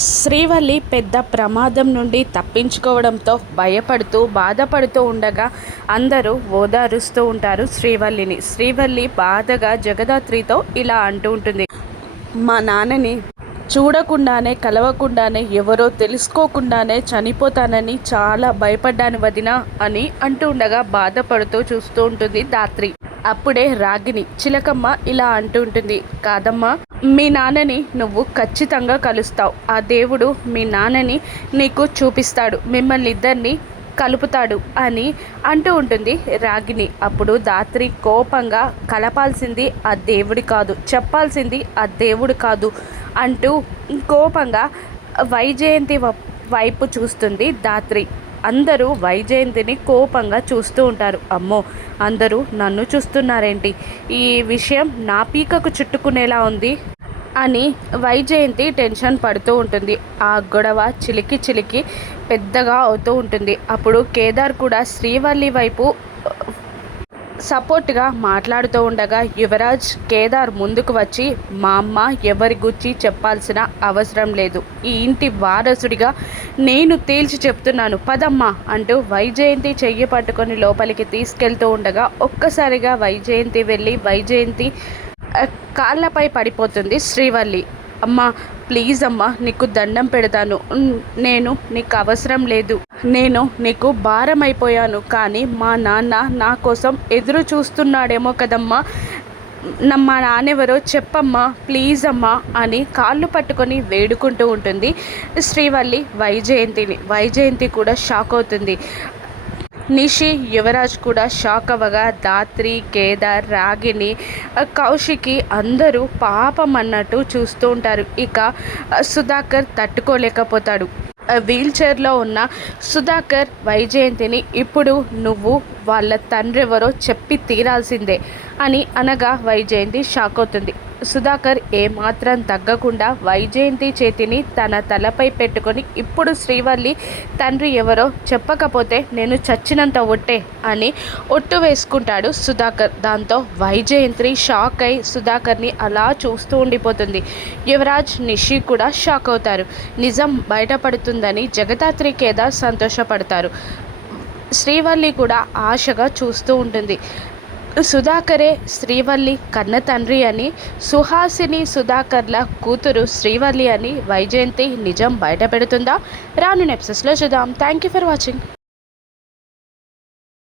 శ్రీవల్లి పెద్ద ప్రమాదం నుండి తప్పించుకోవడంతో భయపడుతూ బాధపడుతూ ఉండగా అందరూ ఓదారుస్తూ ఉంటారు శ్రీవల్లిని. శ్రీవల్లి బాధగా జగదాత్రితో ఇలా అంటూ ఉంటుంది, మా నాన్నని చూడకుండానే కలవకుండానే ఎవరో తెలుసుకోకుండానే చనిపోతానని చాలా భయపడ్డాను వదిన అని అంటూ ఉండగా బాధపడుతూ చూస్తూ ఉంటుంది ధాత్రి. అప్పుడే రాగిని చిలకమ్మ ఇలా అంటూ ఉంటుంది, కాదమ్మా, మీ నాన్నని నువ్వు ఖచ్చితంగా కలుస్తావు. ఆ దేవుడు మీ నాన్నని నీకు చూపిస్తాడు, మిమ్మల్ని ఇద్దరిని కలుపుతాడు అని అంటూ ఉంటుంది రాగిని. అప్పుడు ధాత్రి కోపంగా కలపాల్సింది ఆ దేవుడి కాదు, చెప్పాల్సింది ఆ దేవుడు కాదు అంటూ కోపంగా వైజయంతి వైపు చూస్తుంది ధాత్రి. అందరూ వైజయంతిని కోపంగా చూస్తూ ఉంటారు. అమ్మో, అందరూ నన్ను చూస్తున్నారేంటి, ఈ విషయం నా పీకకు చుట్టుకునేలా ఉంది అని వైజయంతి టెన్షన్ పడుతూ ఉంటుంది. ఆ గొడవ చిలికి చిలికి పెద్దగా అవుతూ ఉంటుంది. అప్పుడు కేదార్ కూడా శ్రీవల్లి వైపు సపోర్ట్గా మాట్లాడుతూ ఉండగా యువరాజ్ కేదార్ ముందుకు వచ్చి, మా అమ్మ ఎవరి గురించి చెప్పాల్సిన అవసరం లేదు, ఈ ఇంటి వారసుడిగా నేను తేల్చి చెప్తున్నాను పదమ్మా అంటూ వైజయంతి చెయ్యి పట్టుకొని లోపలికి తీసుకెళ్తూ ఉండగా ఒక్కసారిగా వైజయంతి వెళ్ళి వైజయంతి కాళ్ళపై పడిపోతుంది శ్రీవల్లి. అమ్మా, ప్లీజ్ అమ్మా, నీకు దండం పెడతాను, నేను నీకు అవసరం లేదు, నేను నీకు భారం అయిపోయాను, కానీ మా నాన్న నా కోసం ఎదురు చూస్తున్నాడేమో కదమ్మా, మా నాన్నెవరో చెప్పమ్మా ప్లీజ్ అమ్మా అని కాళ్ళు పట్టుకొని వేడుకుంటూ ఉంటుంది శ్రీవల్లి వైజయంతిని. వైజయంతి కూడా షాక్ అవుతుంది. నిషి యువరాజ్ కూడా షాక్ అవ్వగా ధాత్రి కేదార్ రాగిని కౌశికి అందరూ పాపం అన్నట్టు చూస్తూ ఉంటారు. ఇక సుధాకర్ తట్టుకోలేకపోతాడు. వీల్ చైర్లో ఉన్న సుధాకర్ వైజయంతిని, ఇప్పుడు నువ్వు వాళ్ళ తండ్రి ఎవరో చెప్పి తీరాల్సిందే అని అనగా వైజయంతి షాక్ అవుతుంది. సుధాకర్ ఏమాత్రం తగ్గకుండా వైజయంతి చేతిని తన తలపై పెట్టుకొని, ఇప్పుడు శ్రీవల్లి తండ్రి ఎవరో చెప్పకపోతే నేను చచ్చినంత ఒట్టే అని ఒట్టు వేసుకుంటాడు సుధాకర్. దాంతో వైజయంతి షాక్ అయి సుధాకర్ని అలా చూస్తూ ఉండిపోతుంది. యువరాజ్ నిషి కూడా షాక్ అవుతారు. నిజం బయటపడుతుందని జగదాత్రి కేదార్ సంతోషపడతారు. శ్రీవల్లి కూడా ఆశగా చూస్తూ ఉంటుంది. సుధాకరే శ్రీవల్లి కన్న తండ్రి అని, సుహాసిని సుధాకర్ల కూతురు శ్రీవల్లి అని వైజయంతి నిజం బయట పెడుతుందా? రాను ఎపిసోడ్స్లో చూద్దాం. Thank you for watching.